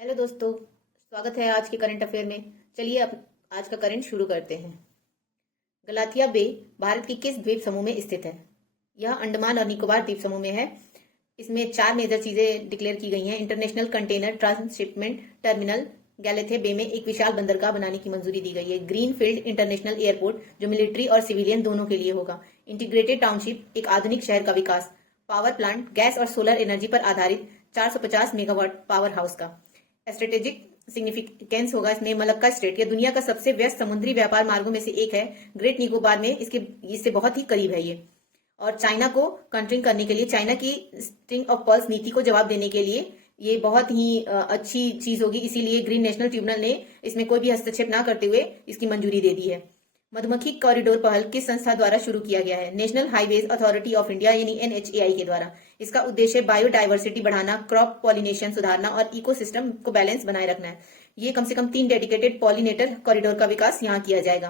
Hello दोस्तों, स्वागत है आज के करंट अफेयर में। चलिए अब आज का करंट शुरू करते हैं। गलाथिया बे भारत के किस द्वीप समूह में स्थित है? यह अंडमान और निकोबार द्वीप समूह में है। इसमें 4 मेजर चीजें डिक्लेयर की गई हैं। इंटरनेशनल कंटेनर ट्रांसशिपमेंट टर्मिनल गैलेथे बे में एक विशाल बंदरगाह बनाने की मंजूरी दी गई है। ग्रीन फील्ड इंटरनेशनल एयरपोर्ट जो मिलिट्री और सिविलियन दोनों के लिए होगा। इंटीग्रेटेड टाउनशिप एक आधुनिक शहर का विकास। पावर प्लांट गैस और सोलर एनर्जी पर आधारित 450 मेगावाट पावर हाउस का। स्ट्रेटेजिक सिग्निफिकेंस होगा इसमें। मलक्का स्ट्रेट यह दुनिया का सबसे व्यस्त समुद्री व्यापार मार्गों में से एक है। ग्रेट निकोबार में इससे बहुत ही करीब है ये। और चाइना को कंट्रिंग करने के लिए, चाइना की स्ट्रिंग ऑफ पर्ल्स नीति को जवाब देने के लिए ये बहुत ही अच्छी चीज होगी। इसीलिए ग्रीन नेशनल ट्रिब्यूनल ने इसमें कोई भी हस्तक्षेप ना करते हुए इसकी मंजूरी दे दी है। मधुमक्खी कॉरिडोर पहल किस संस्था द्वारा शुरू किया गया है? National highways authority of India यानी NHAI के द्वारा। इसका उद्देश्य बायोडाइवर्सिटी बढ़ाना, क्रॉप पॉलिनेशन सुधारना और इकोसिस्टम को बैलेंस बनाए रखना है। ये कम से कम 3 डेडिकेटेड पॉलिनेटर कॉरिडोर का विकास यहाँ किया जाएगा।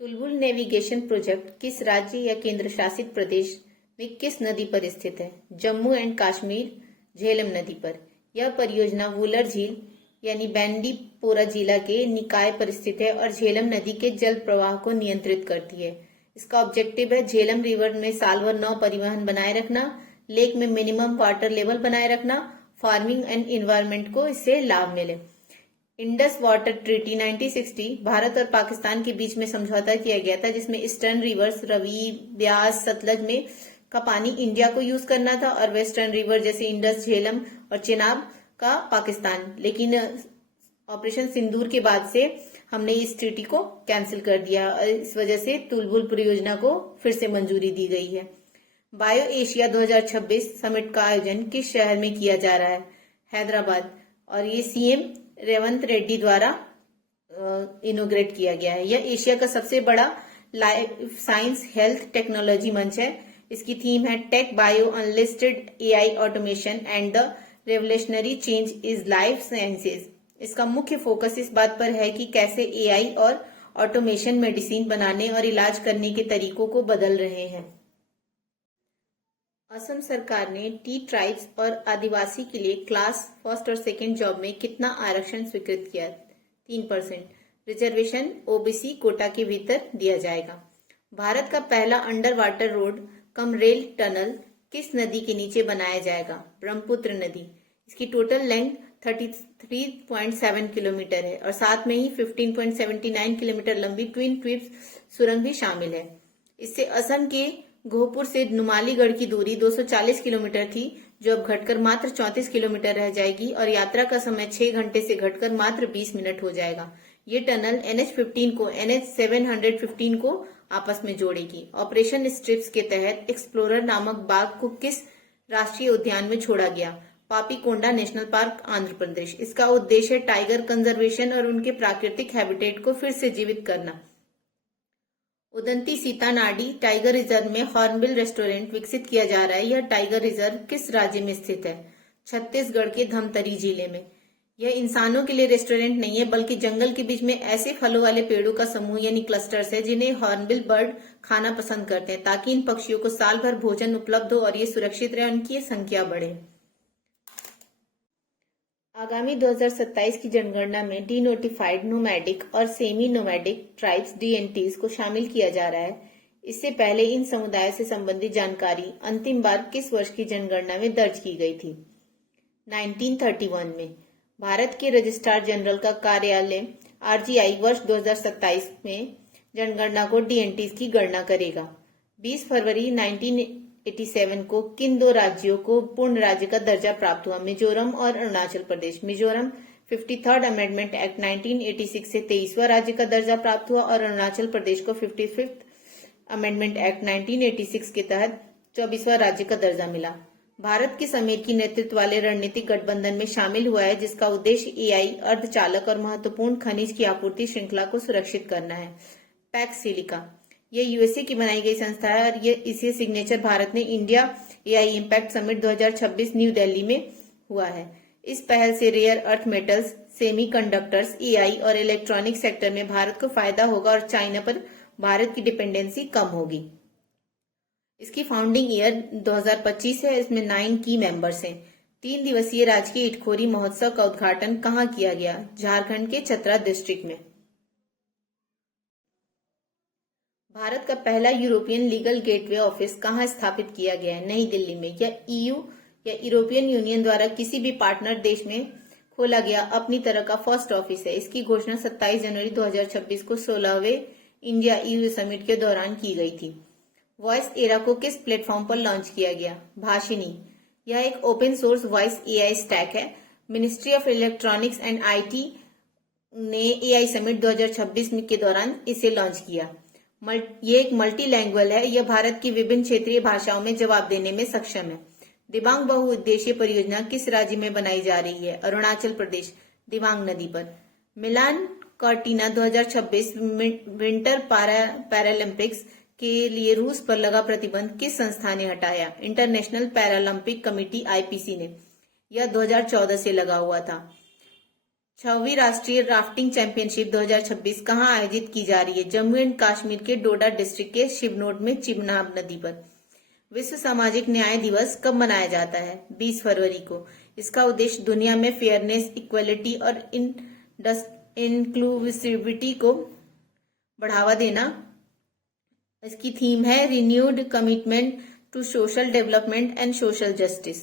तुलबुल नेविगेशन प्रोजेक्ट किस राज्य या केंद्र शासित प्रदेश में किस नदी पर स्थित है? जम्मू एंड कश्मीर झेलम नदी पर। यह परियोजना वुलर झील यानी बैंडीपोरा जिला के निकाय पर स्थित है और झेलम नदी के जल प्रवाह को नियंत्रित करती है। इसका ऑब्जेक्टिव है झेलम रिवर में साल भर नौ परिवहन बनाए रखना, लेक में मिनिमम वाटर लेवल बनाए रखना, फार्मिंग एंड इन्वायरमेंट को इससे लाभ मिले। इंडस वाटर ट्रीटी 1960 भारत और पाकिस्तान के बीच में समझौता किया गया था, जिसमें ईस्टर्न रिवर्स रवि, ब्यास, सतलज में का पानी इंडिया को यूज करना था और वेस्टर्न रिवर जैसे इंडस, झेलम और चेनाब का पाकिस्तान। लेकिन ऑपरेशन सिंदूर के बाद से हमने इस ट्रीटी को कैंसिल कर दिया और इस वजह से तुलबुल परियोजना को फिर से मंजूरी दी गई है। बायो एशिया 2026 समिट का आयोजन किस शहर में किया जा रहा है? हैदराबाद। और ये CM रेवंत रेड्डी द्वारा इनोग्रेट किया गया है। यह एशिया का सबसे बड़ा लाइफ साइंस हेल्थ टेक्नोलॉजी मंच है। इसकी थीम है tech bio unlisted AI automation and the revolutionary change is life sciences. इसका मुख्य फोकस इस बात पर है कि कैसे AI और ऑटोमेशन मेडिसिन बनाने और इलाज करने के तरीकों को बदल रहे हैं। असम सरकार ने टी ट्राइब्स और आदिवासी के लिए क्लास फर्स्ट और सेकंड जॉब में कितना आरक्षण स्वीकृत किया? 3%। रिजर्वेशन OBC कोटा के भीतर दिया जाएगा। भारत का पहला under water road cum rail tunnel किस नदी के नीचे बनाया जाएगा? ब्रह्मपुत्र नदी। इसकी टोटल लेंथ 33.7 किलोमीटर है और साथ में ही 15.79 किलोमीटर लंबी ट्विन ट्यूब्स सुरंग भी शामिल है। इससे असम के गोहपुर से नुमालीगढ़ की दूरी 240 किलोमीटर थी, जो अब घटकर मात्र 34 किलोमीटर रह जाएगी और यात्रा का समय 6 घंटे से घटकर मात्र 20 मिनट हो जाएगा। ये टनल NH15 को NH715 को आपस में जोड़ेगी। ऑपरेशन स्ट्रिप्स के तहत एक्सप्लोरर नामक बाघ को किस राष्ट्रीय उद्यान में छोड़ा गया? Papikonda national park, Andhra Pradesh. इसका उद्देश्य टाइगर कंजर्वेशन और उनके प्राकृतिक हैबिटेट को फिर से जीवित करना। उदंती सीतानाडी टाइगर रिजर्व में हॉर्नबिल रेस्टोरेंट विकसित किया जा रहा है। यह टाइगर रिजर्व किस राज्य में स्थित है? छत्तीसगढ़ के धमतरी जिले में। यह इंसानों के लिए रेस्टोरेंट नहीं है, बल्कि जंगल के बीच में ऐसे फलों वाले पेड़ों का समूह यानी क्लस्टर्स है जिन्हें हॉर्नबिल बर्ड खाना पसंद करते हैं, ताकि इन पक्षियों को साल भर भोजन उपलब्ध हो और ये सुरक्षित रहे, उनकी संख्या बढ़े। आगामी 2027 की जनगणना में डीनोटिफाइड नोमैडिक और सेमी नोमैडिक ट्राइब्स DNTs को शामिल किया जा रहा है। इससे पहले इन समुदायों से संबंधित जानकारी अंतिम बार किस वर्ष की जनगणना में दर्ज की गई थी? 1931 में। भारत के रजिस्ट्रार जनरल का कार्यालय RGI वर्ष 2027 में जनगणना को DNTs की गणना करेगा। 20 फरवरी 1987 को किन 2 राज्यों को पूर्ण राज्य का दर्जा प्राप्त हुआ? मिजोरम और Arunachal Pradesh. Mizoram 53rd amendment act 1986 से 23वां राज्य का दर्जा प्राप्त हुआ और अरुणाचल प्रदेश को 55th अमेंडमेंट एक्ट 1986 के तहत 24वां राज्य का दर्जा मिला। भारत किस अमेरिकी नेतृत्व वाले रणनीतिक गठबंधन में शामिल हुआ है, जिसका उद्देश्य AI, अर्धचालक और महत्वपूर्ण खनिज की आपूर्ति श्रृंखला को सुरक्षित करना है? PACS silica. यह USA की बनाई गई संस्था है और इसे सिग्नेचर भारत ने India AI impact summit 2026 new Delhi में हुआ है। इस पहल से rare earth metals, semiconductors, AI और इलेक्ट्रॉनिक सेक्टर में भारत को फायदा होगा और चाइना पर भारत की डिपेंडेंसी कम होगी। इसकी फाउंडिंग ईयर 2025 है। इसमें 9 की मेंबर्स हैं। 3 दिवसीय राजकीय इटखोरी महोत्सव का उद्घाटन कहाँ किया गया? झारखंड के चतरा डिस्ट्रिक्ट में। भारत का पहला यूरोपियन लीगल गेटवे ऑफिस कहाँ स्थापित किया गया है? नई दिल्ली में। यह ईयू या यूरोपियन यूनियन द्वारा किसी भी पार्टनर देश में खोला गया अपनी तरह का फर्स्ट ऑफिस है। इसकी घोषणा 27 जनवरी 2026 को 16वें इंडिया ईयू समिट के दौरान की गई थी। वॉइस एरा को किस प्लेटफॉर्म पर लॉन्च किया गया? भाषिनी। यह एक open source voice AI stack है। Ministry of electronics and IT ने एआई समिट 2026 के दौरान इसे लॉन्च किया। ये एक मल्टी लैंग्वेज है। यह भारत की विभिन्न क्षेत्रीय भाषाओं में जवाब देने में सक्षम है। दिबांग बहुउद्देशीय परियोजना किस राज्य में बनाई जा रही है? अरुणाचल प्रदेश, दिबांग नदी पर। मिलान कॉर्टिना 2026 विंटर पैरालंपिक्स के लिए रूस पर लगा प्रतिबंध किस संस्था ने हटाया? इंटरनेशनल पैरालंपिक कमेटी आईपीसी ने। यह 2014 से लगा हुआ था। 6वीं राष्ट्रीय राफ्टिंग चैंपियनशिप 2026 कहाँ आयोजित की जा रही है? जम्मू एंड कश्मीर के डोडा डिस्ट्रिक्ट के शिवनोट में चिमनाब नदी पर। विश्व सामाजिक न्याय दिवस कब मनाया जाता है? 20 फरवरी को। इसका उद्देश्य दुनिया में फेयरनेस, इक्वलिटी और इंक्लूसिविटी को बढ़ावा देना। इसकी थीम है renewed commitment to social development and social justice.